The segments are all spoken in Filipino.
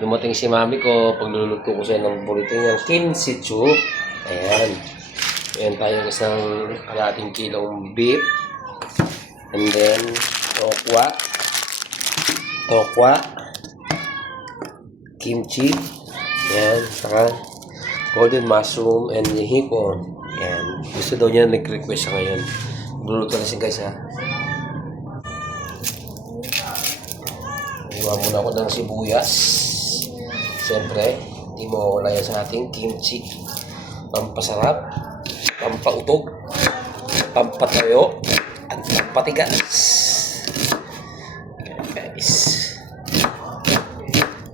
Dumating si mami ko, pagluluto ko siya ng burrito niyang kinsichu. Ayan. Ayan tayong isang kalating kilong beef. And then, tokwa, kimchi, ayan, saka golden mushroom and hipon. Ayan. Gusto daw niya, nag-request siya ngayon. Magluluto na siya guys ha. Iwan muna ako ng sibuyas. Siyempre, hindi mo wala yan sa ating kimchi. Pampasarap, pampautog, pampatayo, at pampatigas. Okay, guys.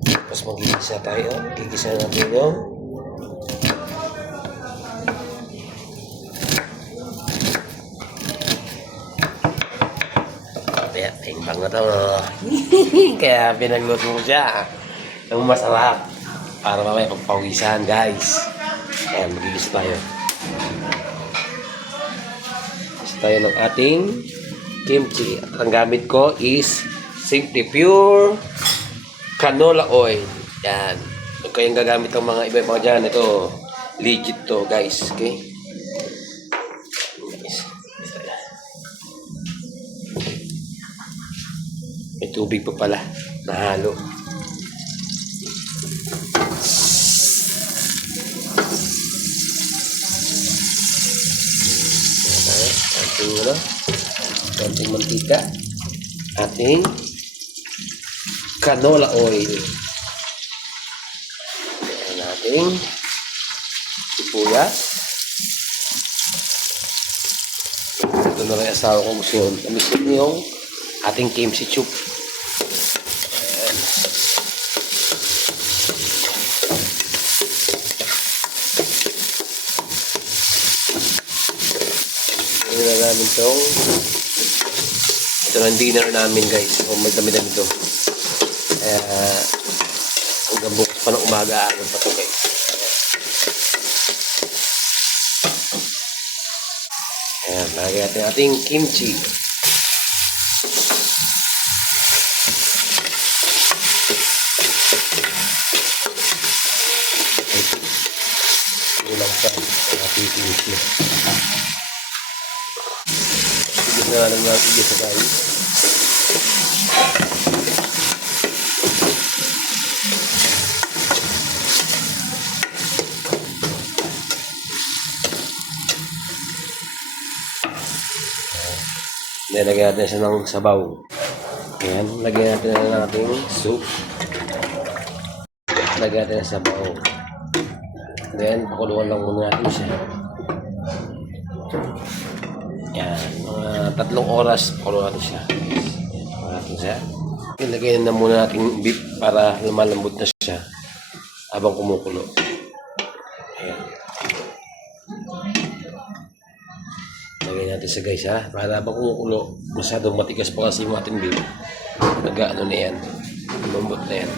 Tapos magigisa tayo. Gigisa natin yung kaya timbang na ito. Kaya pinagluto ko siya ng masarap para mamaya pagpawisan guys. Ayan, magigis tayo. Magigis tayo ng ating kimchi. At ang gamit ko is Simply Pure Canola Oil. Yan. Huwag kayong gagamit ng mga iba-iba dyan. Ito, legit to guys. Okay? May tubig pa pala. Nahalo. Ating mantika, ating canola oil, ating sibuyas. Ito na lang asawa ko gusto yun. Tamisin niyo yung ating kimchi chup. Namin itong ito ng dinner namin guys. O magdami-dami ito. Hanggang bukas pa ng umaga alam pa ito guys. Ayan, lagay natin ating kimchi. Ulang pa ang ating kimchi. Na lang natin dito guys. Nilagyan natin siya ng sabaw. Ayan, lagyan natin ng ating soup. Lagyan natin ng sabaw. Then, pakuluan lang muna natin siya. Yan, mga 3 oras pakuluan natin siya. Pakuluan natin siya. Ilagay na muna natin beef para lumalambot na siya habang kumukulo. Ayan. Lagay natin siya guys ha. Para habang kumukulo, masyadong matigas pa kasi yung ating beef. Nag-ano na yan. Lumambot na yan.